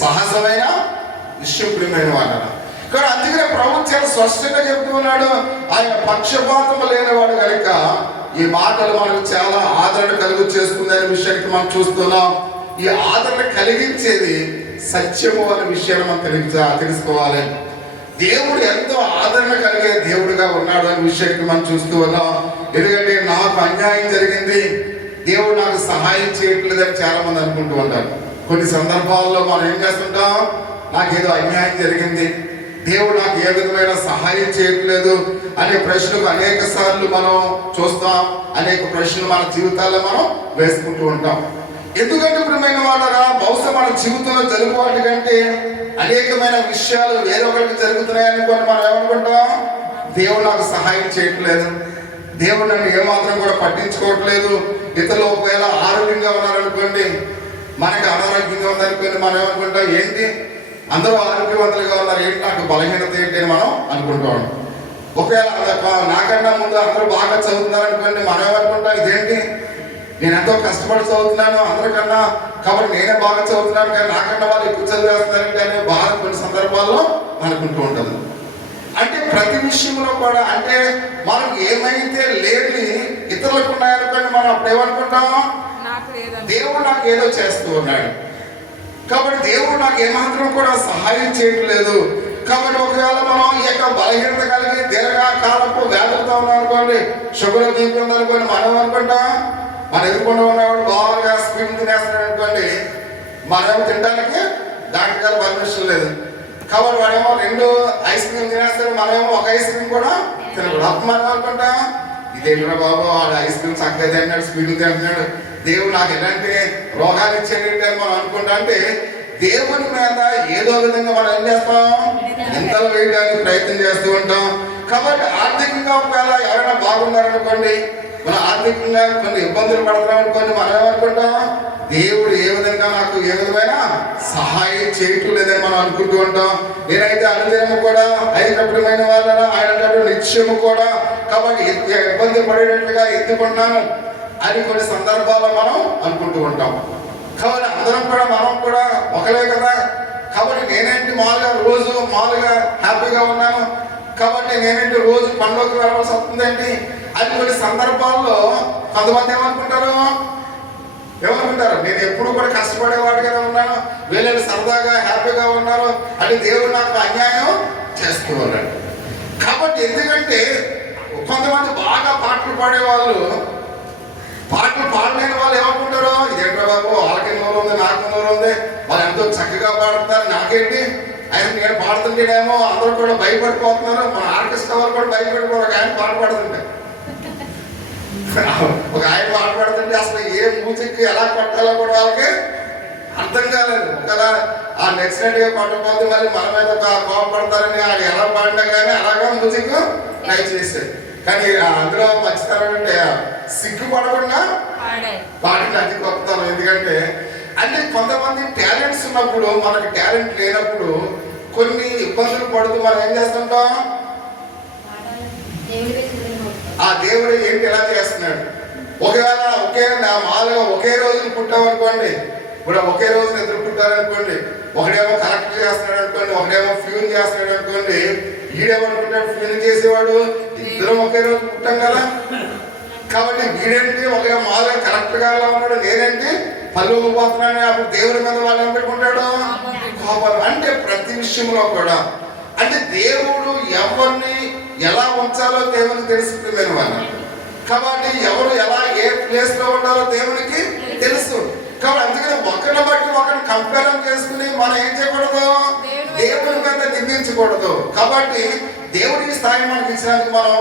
సహజమైన విషయం ప్రియమైన వాళ్ళ. కానీ అందుకనే ప్రభు చాలా స్పష్టంగా చెప్తూ ఉన్నాడు, ఆయన పక్షపాతం లేనివాడు కనుక ఈ మాటలు మనకు చాలా ఆదరణ కలుగు చేస్తుందనే విషయానికి మనం చూస్తున్నాం. ఈ ఆదరణ కలిగించేది సత్యము అనే విషయాన్ని మనం తెలుసుకోవాలి. దేవుడు ఎంతో ఆదరణ కలిగే దేవుడుగా ఉన్నాడు అనే విషయానికి మనం చూస్తూ ఉన్నాం. ఎందుకంటే నాకు అన్యాయం జరిగింది, దేవుడు నాకు సహాయం చేయట్లేదని చాలా మంది అనుకుంటూ ఉంటారు. కొన్ని సందర్భాల్లో మనం ఏం చేస్తుంటాం, నాకేదో అన్యాయం జరిగింది, దేవుడు నాకు ఏ విధమైన సహాయం చేయట్లేదు అనే ప్రశ్నకు అనేక సార్లు మనం చూస్తాం. అనేక ప్రశ్నలు మన జీవితాల్లో మనం వేసుకుంటూ ఉంటాం. ఎందుకంటే ప్రియమైన వాళ్ళరా, బహుశా మన జీవితంలో జరుగుబాటు కంటే అనేకమైన విషయాలు వేరొకరికి జరుగుతున్నాయి అనుకోని మనం ఏమనుకుంటాం, దేవుడు నాకు సహాయం చేయట్లేదు, దేవుడు నన్ను ఏమాత్రం కూడా పట్టించుకోవట్లేదు. ఇతరులు ఒకవేళ ఆరోగ్యంగా ఉన్నారనుకోండి, మనకి అనారోగ్యంగా ఉందనుకోండి, మనం ఏమనుకుంటాం, ఏంటి అందరూ ఆరోగ్యవంతులుగా ఉన్నారు, ఏంటి నాకు బలహీనత ఏంటి అని మనం అనుకుంటూ ఉంటాం. ఒకవేళ నాకన్నా ముందు అందరూ బాగా చదువుతున్నారనుకోండి, మనం ఏమనుకుంటాం, ఇదేంటి నేను ఎంతో కష్టపడి చదువుతున్నాను అందరికన్నా, కాబట్టి నేనే బాగా చదువుతున్నాను కానీ నాకన్నా వాళ్ళు ఎక్కువ చదివేస్తున్నారంటే అనే బాధ కొన్ని సందర్భాల్లో అనుకుంటూ ఉంటుంది. అంటే ప్రతి విషయంలో కూడా అంటే మనం ఏమైతే లేని ఇతరులకు ఉన్నాయనుకోండి, మనం అప్పుడు ఏమనుకుంటాం, దేవుడు నాకు ఏదో చేస్తూ ఉన్నాడు, కాబట్టి దేవుడు నాకు ఏమాత్రం కూడా సహాయం చేయట్లేదు. కాబట్టి ఒకవేళ మనం ఈ యొక్క బలహీనత కలిగి దీర్ఘకాలపు వ్యాధులతో ఉన్నాం అనుకోండి, షుగర్ బీపీ ఉందనుకోండి, మనం అనుకుంటాం మన ఎదుర్కొంటూ ఉన్నవాడు బాగా స్పీడ్ తినేస్తున్నాడు అనుకోండి, మనమేమో తినడానికి డాక్టర్ గారు పర్మిషన్ లేదు, కాబట్టి వాడేమో 2 ఐస్ క్రీమ్ తినేస్తాడు, మనమేమో ఒక ఐస్ క్రీమ్ కూడా తినకూడదు. అప్పుడు మనం అనుకుంటాం, ఇదేంటో బాబు వాడు ఐస్ క్రీమ్ చక్కగా తింటున్నాడు, స్పీడ్ తింటున్నాడు, దేవుడు నాకు ఎలాంటి రోగాలు ఇచ్చేది అని మనం అనుకుంటా. అంటే దేవుని మీద ఏదో విధంగా మనం ఏం చేస్తాం, ఇంతలు వేయడానికి ప్రయత్నం చేస్తూ ఉంటాం. కాబట్టి ఆర్థికంగా ఒకవేళ ఎవరైనా బాగున్నారనుకోండి, మనం ఆర్థికంగా కొన్ని ఇబ్బందులు పడుతున్నాం అనుకోండి, మనం ఏమనుకుంటాం, దేవుడు ఏ విధంగా నాకు ఏ విధమైన సహాయం చేయటం లేదని మనం అనుకుంటూ ఉంటాం. నేనైతే అనుదినము కూడా ఐకప్రియమైన వాళ్ళ ఆయన నిత్యము కూడా కాబట్టి ఇబ్బంది పడేటట్లుగా ఎత్తుకుంటున్నాను అని కొన్ని సందర్భాల్లో మనం అనుకుంటూ ఉంటాం. కాబట్టి అందరం కూడా మనం కూడా ఒకలే కదా, కాబట్టి నేనేంటి మామూలుగా హ్యాపీగా ఉన్నాను, కాబట్టి నేనేంటి రోజు పనిలోకి వెళ్ళవలసి వస్తుందండి అని కొన్ని సందర్భాల్లో కొంతమంది ఏమనుకుంటారు, నేను ఎప్పుడు కూడా కష్టపడేవాడిగానే ఉన్నాను, వీళ్ళని సరదాగా హ్యాపీగా ఉన్నారు అని దేవుడు నాకు అన్యాయం చేస్తూ ఉన్నాడు. కాబట్టి ఎందుకంటే కొంతమంది బాగా పాటలు పాడేవాళ్ళు, పాటలు పాడలేని వాళ్ళు ఏమనుకుంటారు, ఇదేంటో బాబు వాళ్ళకి నోరు ఉంది నాకు నోరు ఉంది, వాళ్ళు ఎంతో చక్కగా పాడుతారు, నాకేంటి ఆయన నేను పాడుతుంటేనేమో అందరూ కూడా భయపడిపోతున్నారు, మన ఆర్కెస్ట్రా వాళ్ళు కూడా భయపడిపోరు. ఆయన పాట పాడుతుంటే ఒక ఆయన పాట పాడుతుంటే అసలు ఏ మ్యూజిక్ ఎలా కొట్టాలో కూడా వాళ్ళకి అర్థం కాలేదు. ఒకలా ఆ నెక్స్ట్గా కొట్టకపోతే మళ్ళీ మన మీద కోపడతారని ఆయన ఎలా పాడినా కానీ అలాగా మ్యూజిక్ ట్రై చేసేది. కానీ అందులో మంచితనం అంటే సిగ్గుపడకుండా పాటలు అది గొప్పతనం. ఎందుకంటే అంటే కొంతమంది టాలెంట్స్ ఉన్నప్పుడు మనకి టాలెంట్ లేనప్పుడు కొన్ని ఇబ్బందులు పడుతూ మనం ఏం చేస్తుంటాం, ఆ దేవుడు ఏంటి ఎలా చేస్తున్నాడు. ఒకవేళ మామూలుగా ఒకే రోజున పుట్టామనుకోండి, ఇప్పుడు ఒకే రోజున ఎదురు పుట్టారనుకోండి, ఒకడేమో కలెక్టర్ చేస్తున్నాడు అనుకోండి, ఒకడేమో ఫ్యూన్ చేస్తున్నాడు అనుకోండి, ఈడేమనుకుంటాడు ఫ్యూన్ చేసేవాడు, ఇద్దరం ఒకే రోజు పుట్టాం కదా. కాబట్టి వీడేంటి ఒక మామూలుగా కలెక్టర్ గా ఉన్నాడు, నేనేంటి పళ్ళు పోతున్నాను, అప్పుడు దేవుడి మీద వాళ్ళు ఏం పెట్టుకుంటాడు కోపాలు. అంటే ప్రతి విషయంలో కూడా అంటే దేవుడు ఎవరిని ఎలా ఉంచాలో దేవునికి తెలుస్తుంది వాళ్ళు. కాబట్టి ఎవరు ఎలా ఏ ప్లేస్ లో ఉండాలో దేవునికి తెలుసు. కాబట్టి అందుకని ఒకరిని బట్టి ఒకరిని కంపేర్ చేసుకుని మనం ఏం చేయకూడదు, దేవుని మీద నిందించకూడదు. కాబట్టి దేవుడికి స్థాయి మనకి ఇచ్చినందుకు మనం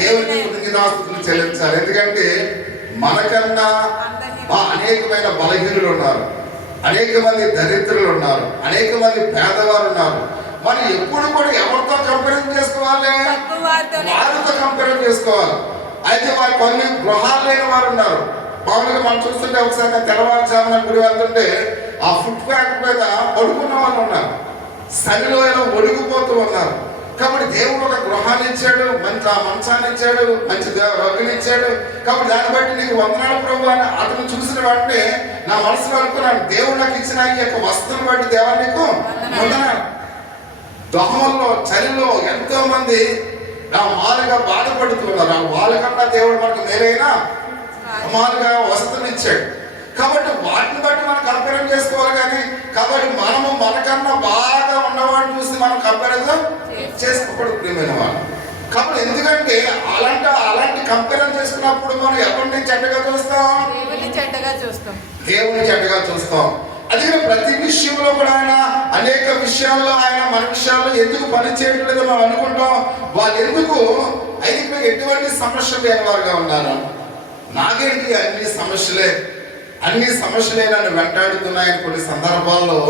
దేవునికి కృతజ్ఞతాస్తుతులు చెల్లించాలి. ఎందుకంటే మనకన్నా అనేకమైన బలహీనులు ఉన్నారు, అనేక మంది దరిద్రులు ఉన్నారు, అనేక మంది పేదవారు ఉన్నారు. మనం ఎప్పుడు కూడా ఎవరితో కంపేర్ చేసుకోవాలి, వారితో కంపేర్ చేసుకోవాలి. అయితే వారి కొన్ని గృహాలు లేని వారు ఉన్నారు. మామూలుగా మనం చూస్తుంటే ఒకసారి తెల్లవారుజామున గుడి వెళ్తుంటే ఆ ఫుట్ ప్యాక్ మీద పడుకున్న వాళ్ళు ఉన్నారు, చలిలో ఎలా ఒడిగిపోతూ ఉన్నారు. కాబట్టి దేవుడు ఒక గృహాన్ని ఇచ్చాడు, మంచి మంచాన్ని ఇచ్చాడు, మంచి రొగ్గుని ఇచ్చాడు. కాబట్టి దాన్ని బట్టి నీకు వందనాలు ప్రభు అని అతను చూసిన వెంటనే నా మనసులో అనుకున్నాను, దేవుడు నాకు ఇచ్చిన ఈ యొక్క వస్తువుని బట్టి దేవుడు నీకు వందనాలు. దోమల్లో చలిలో ఎంతో మంది మాలుగా బాధపడుతున్నారు. వాళ్ళకన్నా దేవుడు మనకు మేలైనా మాలుగా వసతులు ఇచ్చాడు. కాబట్టి వాటిని బట్టి మనం కంపేర్ చేసుకోవాలి. కానీ కాబట్టి మనము మనకన్నా బాగా ఉన్నవాడిని చూసి మనం కంపారిజన్ చేసుకోకూడదు ప్రియమైన వాళ్ళు. కాబట్టి ఎందుకంటే అలాంటి కంపేర్ చేసుకున్నప్పుడు మనం ఎవరిని చెడ్డగా చూస్తాం? దేవుని చెడ్డగా చూస్తాం. అందుకని ప్రతి విషయంలో కూడా ఆయన అనేక విషయాల్లో ఆయన మన విషయాల్లో ఎందుకు పని చేయట్లేదో మనం అనుకుంటాం. వాళ్ళు ఎందుకు అయితే ఎటువంటి సమస్యలు లేని వారుగా ఉన్నారు. నాకేంటి అన్ని సమస్యలే నన్ను వెంటాడుతున్నాయని కొన్ని సందర్భాల్లో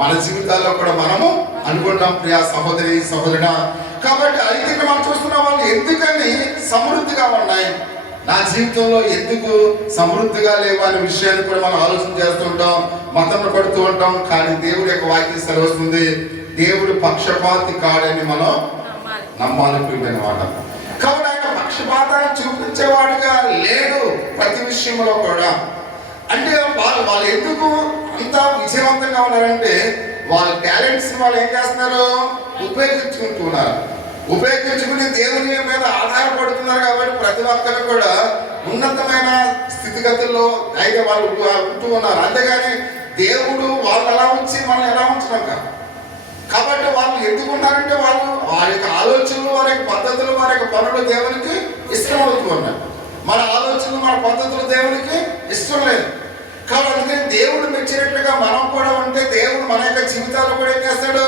మన జీవితాల్లో కూడా మనము అనుకుంటాం ప్రియా సహోదరి సహోదరుడా. కాబట్టి అయితే మనం చూస్తున్న వాళ్ళు ఎందుకని సమృద్ధిగా ఉన్నాయి, నా జీవితంలో ఎందుకు సమృద్ధిగా లేవు అనే విషయాన్ని కూడా మనం ఆలోచన చేస్తుంటాం, మతంలో పడుతూ ఉంటాం. కానీ దేవుడి యొక్క వాక్యం సెలవుస్తుంది, దేవుడు పక్షపాతి కాడని మనం నమ్మాలి ప్రియమైన వాడు. కాబట్టి ఆయన పక్షపాతాన్ని చూపించేవాడుగా లేడు ప్రతి విషయంలో కూడా. అంటే వాళ్ళు ఎందుకు అంత విజయవంతంగా ఉన్నారంటే వాళ్ళ టాలెంట్స్ వాళ్ళు ఏం చేస్తున్నారు? ఉపయోగించుకుని దేవుని మీద ఆధారపడుతున్నారు. కాబట్టి ప్రతి ఒక్కరు కూడా ఉన్నతమైన స్థితిగతుల్లో అయితే వాళ్ళు ఉంటూ ఉన్నారు. అంతేగాని దేవుడు వాళ్ళు ఎలా ఉంచి మనం ఎలా ఉంచున్నాం కాదు. కాబట్టి వాళ్ళు ఎందుకున్నారంటే వారి యొక్క ఆలోచనలు, వారి యొక్క పద్ధతులు, వారి యొక్క పనులు దేవునికి ఇష్టం అవుతూ ఉన్నాయి. మన ఆలోచనలు, మన పద్ధతులు దేవునికి ఇష్టం లేదు. కాబట్టి అందుకని దేవుడు మెచ్చినట్లుగా మనం కూడా ఉంటే దేవుడు మన యొక్క జీవితాల్లో కూడా ఏం చేస్తాడు?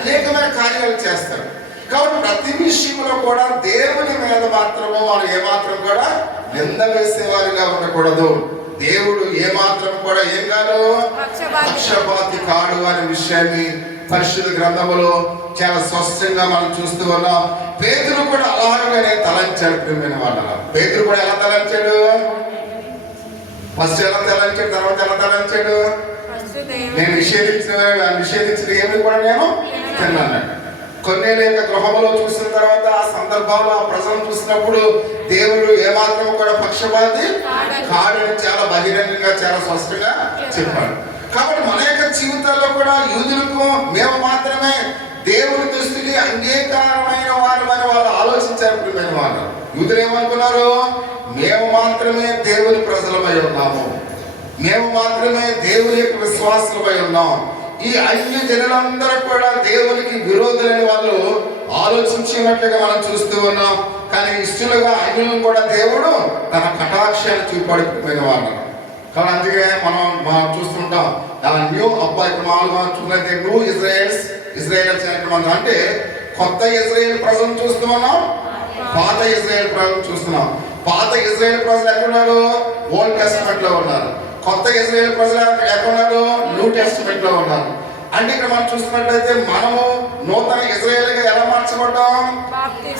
అనేకమైన కార్యాలు చేస్తాడు. కాబట్టి ప్రతి విషయంలో కూడా దేవుని మీద మాత్రము వాళ్ళు ఏమాత్రం కూడా నింద వేసేవారిగా ఉండకూడదు. దేవుడు ఏమాత్రం కూడా ఏం కాదు, పక్షపాతి కాడు అనే విషయాన్ని పరిశుద్ధ గ్రంథములో చాలా స్పష్టంగా మనం చూస్తూ ఉన్నాం. పేతురు కూడా అలాగనే తలంచాడు ప్రియమైన వాళ్ళ. పేతురు కూడా ఎలా తలంచాడు? ఫస్ట్ ఎలా తలంచాడు, తర్వాత ఎలా తలంచాడు? నేను నిషేధించిన ఏమి కూడా నేను తిన్నాను. కొన్ని లేక గృహంలో చూసిన తర్వాత ఆ సందర్భంలో ఆ ప్రజలను చూసినప్పుడు దేవుడు ఏమాత్రం కూడా పక్షపాతి కాడని చాలా బహిరంగంగా చాలా స్పష్టంగా చెప్పాడు. కాబట్టి మన యొక్క జీవితాల్లో కూడా యూదులకు మేము మాత్రమే దేవుని దృష్టికి అంగీకారమైన వారమని వాళ్ళు ఆలోచించారు ప్రియమైన వాళ్ళు. యూదులు ఏమనుకున్నారు? మేము మాత్రమే దేవుని ప్రజలమై ఉన్నాము, మేము మాత్రమే దేవుని యొక్క విశ్వాసులమై ఉన్నాం. ఈ అన్య జనులందరూ కూడా దేవునికి విరోధులని వాళ్ళు ఆలోచించినట్లుగా మనం చూస్తూ ఉన్నాం. కానీ ఇష్టలుగా అన్యులను కూడా దేవుడు తన కటాక్షాన్ని చూపడిపోయిన వాళ్ళు. కానీ అందుకే మనం చూస్తుంటాం న్యూ అబ్బాయి చూసినట్టే న్యూ ఇజ్రాయెల్స్ అంటే కొత్త ఇజ్రాయెల్ ప్రజలను చూస్తూ ఉన్నాం, పాత ఇజ్రాయెల్ ప్రజలను చూస్తున్నాం. పాత ఇజ్రాయెల్ ప్రజలు ఎక్కడున్నారు? ఓల్డ్ టెస్టిమెంట్ లో ఉన్నారు. కొత్త ఇజ్రాయెల్ ప్రజలు ఎక్కడున్నారు? న్యూ టెస్టిమెంట్ లో ఉన్నారు. అంటే ఇక్కడ మనం చూస్తున్నట్లయితే మనము నూతన ఇజ్రాయెల్ గా ఎలా మార్చబడ్డాం?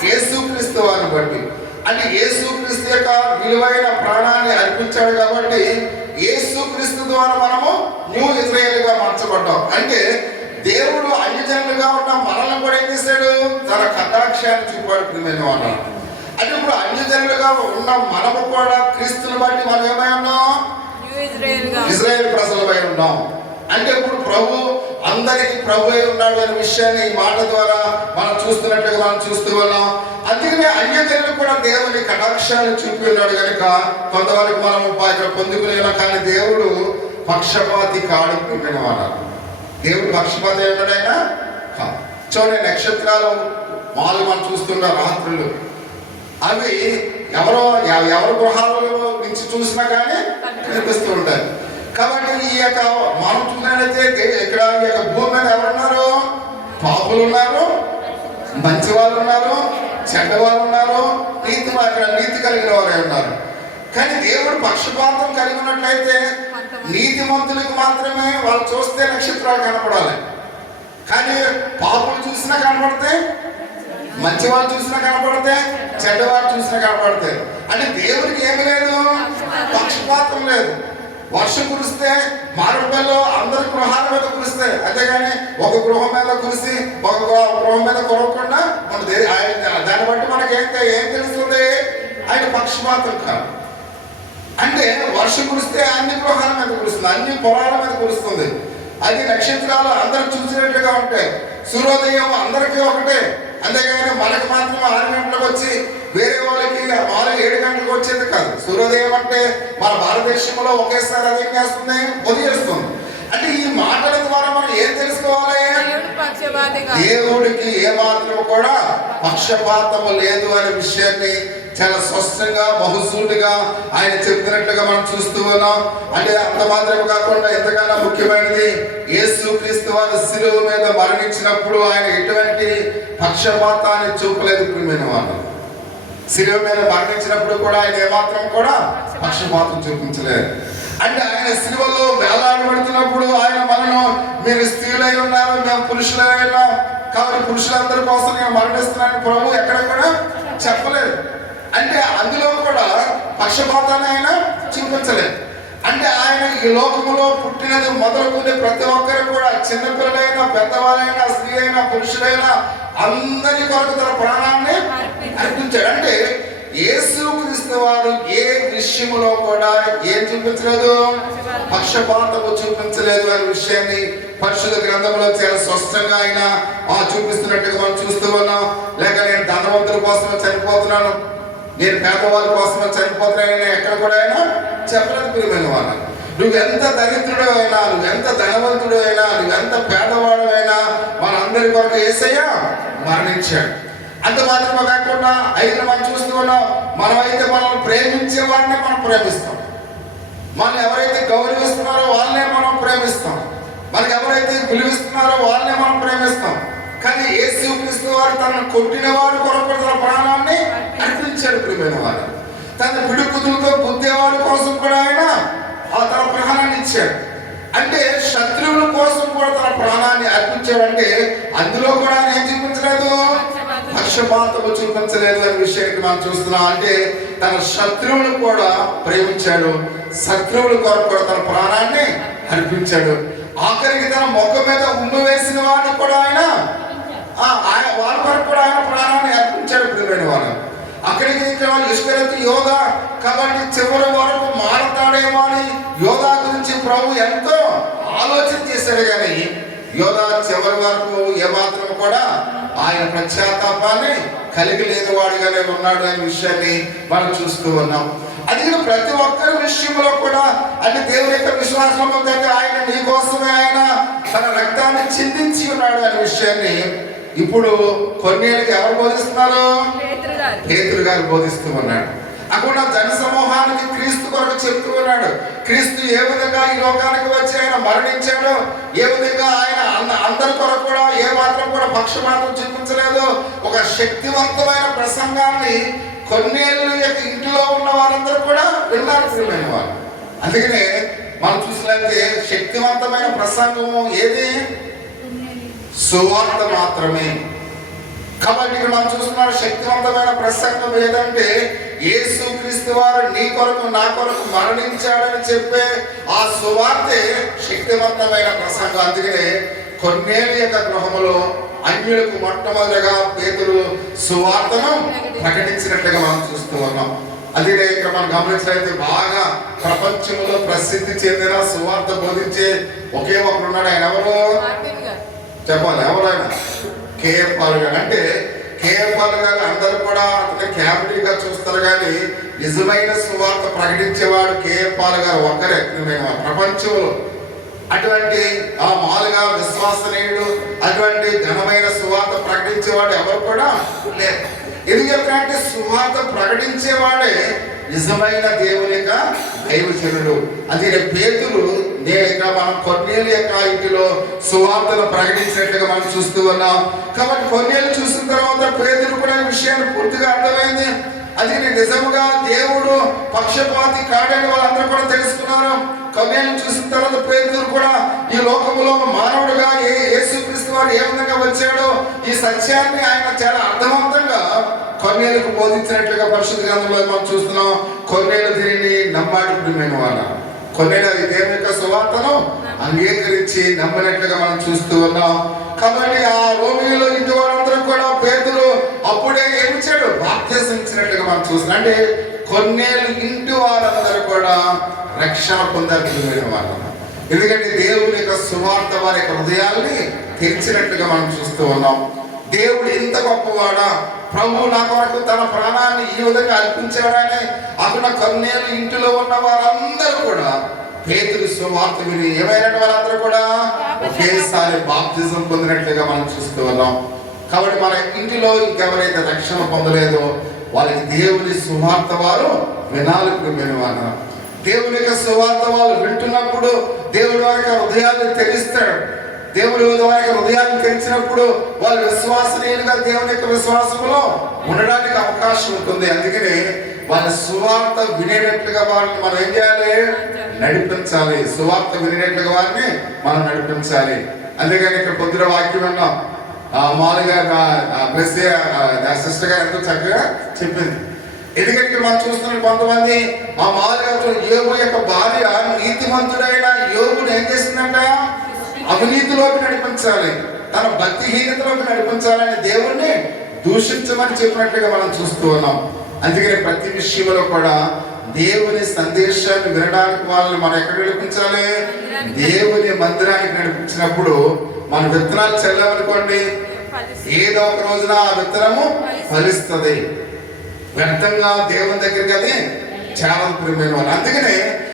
యేసుక్రీస్తు వారిని బట్టి. అంటే యేసుక్రీస్తు యొక్క విలువైన ప్రాణాన్ని అర్పించాడు కాబట్టి యేసుక్రీస్తు ద్వారా మనము న్యూ ఇజ్రాయెల్ గా మార్చబడ్డాం. అంటే దేవుడు అన్యజనులుగా ఉన్న మనల్ని కూడా ఏం చేశాడు? తన కటాక్షాన్ని చూపాడు ప్రియమైన వాళ్ళు. అంటే ఇప్పుడు అన్యజనులుగా ఉన్న మనము కూడా క్రీస్తుని బట్టి మనం ఏమై ఉన్నాం? ఇజ్రాయెల్ ప్రజలపై ఉన్నాం. అంటే ఇప్పుడు ప్రభు అందరికి ప్రభు అయి ఉన్నాడు అనే విషయాన్ని ఈ మాట ద్వారా మనం చూస్తున్నట్లుగా మనం చూస్తూ ఉన్నాం. అందుకనే అన్యజనులు కూడా దేవుని కటాక్షాన్ని చూపి ఉన్నాడు కనుక కొంతవరకు మనం పొందుకునే. కానీ దేవుడు పక్షపాతి కాడు వినవాడు. దేవుడు పక్షపాతి ఏమిటైనా కాదు. చూడండి, నక్షత్రాలు మాలు మనం చూస్తున్న రాత్రులు అవి ఎవరు గృహాలలో నుంచి చూసినా కానీ కనిపిస్తూ ఉంటాయి. కాబట్టి ఈ యొక్క మనం చూసినట్లయితే ఇక్కడ ఈ యొక్క భూమి మీద ఎవరున్నారు? పాపులు ఉన్నారు, మంచి వాళ్ళు ఉన్నారు, చెడ్డ వాళ్ళు ఉన్నారు, నీతి కలిగిన వారే ఉన్నారు. కానీ దేవుడు పక్షపాతం కలిగి ఉన్నట్లయితే నీతిమంతులకు మాత్రమే వాళ్ళు చూస్తే నక్షత్రాలు కనపడాలి. కానీ పాపులు చూసినా కనపడితే, మంచి వాళ్ళు చూసినా కనపడితే, చెడ్డవాళ్ళు చూసినా కనపడితే. అంటే దేవుడికి ఏమి లేదు, పక్షపాతం లేదు. వర్షం కురిస్తే మారడుపల్లిలో అందరి గృహాల మీద కురిస్తే, అంతేగాని ఒక గృహం మీద కురిసి ఒక గృహం మీద కురవకుండా మన దాన్ని బట్టి మనకి ఏం తెలుస్తుంది? ఆయన పక్షపాతం కాదు. అంటే వర్షం కురిస్తే అన్ని గృహాల మీద కురుస్తుంది, అన్ని పొలాల మీద కురుస్తుంది. అది నక్షత్రాలు అందరు చూసినట్లుగా ఉంటాయి. సూర్యోదయం అందరికీ ఒకటే, అంతేగాని మనకు మాత్రం 6 గంటలకు వచ్చి వేరే వాళ్ళకి 7 గంటలకు వచ్చేది కాదు. సూర్యోదయం అంటే మన భారతదేశంలో ఒకేసారి అది ఏం చేస్తుంది? ఉదయిస్తుంది. అంటే ఈ మాటల ద్వారా మనం ఏం తెలుసుకోవాలి? దేవుడికి ఏ మాత్రం కూడా పక్షపాతము లేదు అనే విషయాన్ని చాలా స్పష్టంగా బహుసూటిగా ఆయన చెప్తున్నట్లుగా మనం చూస్తూ ఉన్నాం. అంటే అంత మాత్రమే కాకుండా ఎంతకన్నా ముఖ్యమైనది, యేసుక్రీస్తు వారు శిలువ మీద మరణించినప్పుడు ఆయన ఎటువంటి పక్షపాతాన్ని చూపలేదు. ప్రియమైన వాళ్ళు, శిలువ మీద మరణించినప్పుడు కూడా ఆయన ఏమాత్రం కూడా పక్షపాతం చూపించలేదు. అంటే ఆయన శిలువలో వేలాడబడుతున్నప్పుడు ఆయన మనను, మీరు స్త్రీలై ఉన్నారు, మేము పురుషులై ఉన్నాం కాబట్టి పురుషులందరి కోసం నేను మరణిస్తున్నాను ప్రభు ఎక్కడ కూడా చెప్పలేదు. అంటే అందులో కూడా పక్షపాతాన్ని ఆయన చూపించలేదు. అంటే ఆయన ఈ లోకములో పుట్టినది మొదలుకొని ప్రతి ఒక్కరు కూడా, చిన్నపిల్లలైనా పెద్దవాళ్ళైనా స్త్రీ అయినా పురుషులైనా అందరి కొరకు తన ప్రాణాన్ని అర్పించాడు. అంటే యేసుక్రీస్తు వారు ఏ విషయములో కూడా ఏం చూపించలేదు? పక్షపాతము చూపించలేదు అనే విషయాన్ని పరిశుద్ధ గ్రంథంలో చాలా స్పష్టంగా ఆయన చూపిస్తున్నట్టుగా మనం చూస్తూ ఉన్నాం. లేక నేను ధనవంతుల కోసం చనిపోతున్నాను, నేను పేదవాళ్ళ కోసం చనిపోతున్నానని ఎక్కడ కూడా ఆయన చెప్పలేదు. ప్రియమైన వాళ్ళ, నువ్వెంత దరిద్రుడు అయినా, నువ్వెంత ధనవంతుడు అయినా, నువ్వెంత పేదవాడు అయినా మనందరి కొరకు యేసయ్య మరణించాడు. అంత మాత్రమే కాకుండా అయితే మనం చూస్తూ ఉన్నాం, మనమైతే మనల్ని ప్రేమించే వాడిని మనం ప్రేమిస్తాం, మనం ఎవరైతే గౌరవిస్తున్నారో వాళ్ళనే మనం ప్రేమిస్తాం, మనకి ఎవరైతే విలువిస్తున్నారో వాళ్ళనే మనం ప్రేమిస్తాం. కానీ యేసుక్రీస్తు వారు తనను కొట్టిన వారి కొరకు తన ప్రాణాన్ని అర్పించాడు. ప్రియమైన వారు, తన పిడుకుదులతో గుద్దేవాడి కోసం కూడా ఆయన తన ప్రాణాన్ని ఇచ్చాడు. అంటే శత్రువుల కోసం కూడా తన ప్రాణాన్ని అర్పించాడు. అంటే అందులో కూడా ఆయన ఏం చూపించలేదు? పక్షపాతము చూపించలేదు అనే విషయానికి మనం చూస్తున్నాం. అంటే తన శత్రువులు కూడా ప్రేమించాడు, శత్రువుల కొరకు కూడా తన ప్రాణాన్ని అర్పించాడు. ఆఖరికి తన ముఖం మీద ఉమ్ము వేసిన వాడిని కూడా ఆయన వాళ్ళ కొరకు కూడా ఆయన ప్రాణాన్ని అర్పించాడు. ప్రియమైన వారు, అక్కడికి ఇక్కడ ఇష్కరియోతు యోధ కాబట్టి చివరి వరకు మారతాడేమో అని యోధా గురించి ప్రభు ఎంతో ఆలోచన చేశాడు. కానీ యోధా చివరి వరకు ఏమాత్రం కూడా ఆయన పశ్చాత్తాపాన్ని కలిగి లేని వాడిగానే ఉన్నాడు అనే విషయాన్ని మనం చూస్తూ ఉన్నాం. అది ప్రతి ఒక్కరి విషయంలో కూడా, అంటే దేవుని యొక్క విశ్వాసంలో దగ్గర ఆయన నీ కోసమే ఆయన తన రక్తాన్ని చిందించి ఉన్నాడు అనే విషయాన్ని ఇప్పుడు కొన్నేళ్ళకి ఎవరు బోధిస్తున్నారు? పేతురు గారు బోధిస్తూ ఉన్నాడు. అక్కడ జన సమూహానికి క్రీస్తు కొరకు చెప్తూ ఉన్నాడు. క్రీస్తు ఏ విధంగా ఈ లోకానికి వచ్చి ఆయన మరణించాడు, ఏ విధంగా ఆయన అందరి కొరకు కూడా ఏ మాత్రం కూడా పక్షపాతం చూపించలేదు. ఒక శక్తివంతమైన ప్రసంగాన్ని కొన్నేళ్ళు యొక్క ఇంటిలో ఉన్న వారందరూ కూడా విన్నారు. ప్రియమైన వారు, అందుకనే మనం చూసినట్లయితే శక్తివంతమైన ప్రసంగము ఏది? సువార్త మాత్రమే. కాబట్టి ఇక్కడ మనం చూస్తున్నారు శక్తివంతమైన ప్రసంగం ఏదంటే యేసుక్రీస్తు వారు నీ కొరకు నా కొరకు మరణించాడని చెప్పే ఆ సువార్తే శక్తివంతమైన ప్రసంగం. అందుకనే కొన్నేళ్ళ యొక్క గృహములో అన్యులకు మొట్టమొదటిగా పేతురు సువార్తను ప్రకటించినట్లుగా మనం చూస్తూ ఉన్నాం. అదే ఇక్కడ మనం గమనించినట్లయితే బాగా ప్రపంచంలో ప్రసిద్ధి చెందిన సువార్త బోధించే ఒకే ఒకరు ఉన్నాడు. ఆయన ఎవరు చెప్పాలి? ఎవరైనా కేఎఫ్ పాల్ గారు. అంటే కేఎఫ్ పాల్ గారు అందరూ కూడా అతని క్యాపిటల్గా చూస్తారు, కానీ నిజమైన సువార్త ప్రకటించేవాడు కేఎఫ్ పాల్ గారు ఒక్కరే ప్రపంచంలో. అటువంటి ఆ మాలుగా విశ్వాసనీయుడు, అటువంటి ఘనమైన సువార్త ప్రకటించేవాడు ఎవరు కూడా లేరు. ఎందుకంటే సువార్త ప్రకటించేవాడే నిజమైన దేవుని యొక్క దైవజనుడు. అది పేతురు మనం కొన్నేళ్ళ యొక్క ఇంటిలో సువార్తను ప్రకటించినట్టుగా మనం చూస్తూ ఉన్నాం. కాబట్టి కొన్నేళ్ళు చూసిన తర్వాత పేతురు కూడా విషయాన్ని పూర్తిగా అర్థమైంది. అది నిజముగా దేవుడు పక్షపాతి కాడని వాళ్ళందరూ కూడా తెలుసుకున్నారు. కొన్నేళ్ళు చూసిన తర్వాత పేతురు కూడా ఈ లోకములో మానవుడుగా యేసుక్రీస్తు వారు ఏ విధంగా వచ్చాడో ఈ సత్యాన్ని ఆయన చాలా అర్థవంతంగా కొన్నేళ్ళకు బోధించినట్లుగా పరిశుద్ధ గ్రంథంలో మనం చూస్తున్నాం. కొన్నేళ్ళు దీనిని నమ్మాడు. ప్రియమైన వాళ్ళ, కొన్నేళ్ళు దేవుని యొక్క సువార్తను అంగీకరించి నమ్మినట్లుగా మనం చూస్తూ ఉన్నాం. కాబట్టి ఆ రోమిలో ఇంటి వారందరూ కూడా పేతురు అప్పుడే ఏమిచ్చాడు, బాప్తిసం ఇచ్చినట్లుగా మనం చూస్తున్నాం. అంటే కొన్నేళ్ళు ఇంటి వారందరూ కూడా రక్షణ పొందారు వాళ్ళు. ఎందుకంటే దేవుని యొక్క సువార్త వారి యొక్క హృదయాల్ని తెరిచినట్లుగా మనం చూస్తూ ఉన్నాం. దేవుడు ఎంత గొప్పవాడా, ప్రభు నా కొరకు తన ప్రాణాన్ని ఈ విధంగా అర్పించాడని అక్కడ కొన్నేళ్ళు ఇంటిలో ఉన్న వారందరూ కూడా పేతురు సువార్త విని ఏమైనా వాళ్ళందరూ కూడా ఒకేసారి బాప్తిజం పొందినట్లుగా మనం చూస్తూ ఉన్నాం. కాబట్టి మన ఇంటిలో ఇంకెవరైతే రక్షణ పొందలేదో వాళ్ళకి దేవుని సువార్త వారు వినాలి. వినవారు దేవుని యొక్క సువార్త వాళ్ళు వింటున్నప్పుడు దేవుడి వారి హృదయాన్ని తెరిస్తాడు. దేవుని వారి హృదయాన్ని తెరిచినప్పుడు వాళ్ళు విశ్వాసనీయులుగా దేవుని యొక్క విశ్వాసంలో ఉండడానికి అవకాశం ఉంటుంది. అందుకని వాళ్ళ సువార్త వినేటట్లుగా వాళ్ళని మనం ఏం చేయాలి, నడిపించాలి. సువార్త వినేటట్లుగా వారిని మనం నడిపించాలి. అందుకని ఇక్కడ పొద్దున వాక్యం విన్నాం. మామూలుగా నా సిస్టర్ గారు ఎంతో చక్కగా చెప్పింది. ఎందుకంటే మనం చూస్తున్న కొంతమంది మామూలుగా యోబు యొక్క భార్య నీతిమంతుడైన యోబుని ఏం చేసిందంట, అవినీతిలోకి నడిపించాలి, తన భక్తిహీనతలోకి నడిపించాలని దేవుణ్ణి దూషించమని చెప్పినట్లుగా మనం చూస్తూ ఉన్నాం. అందుకని ప్రతి విషయంలో కూడా దేవుని సందేశాన్ని వినడానికి వాళ్ళని మనం ఎక్కడ నడిపించాలి, దేవుని మందిరానికి నడిపించినప్పుడు మన విత్తనాలు చల్లామనుకోండి, ఏదో ఒక రోజున ఆ విత్తనము ఫలిస్తుంది. వ్యర్థంగా దేవుని దగ్గరికి అది చాలా ప్రియమైన వాళ్ళు. అందుకనే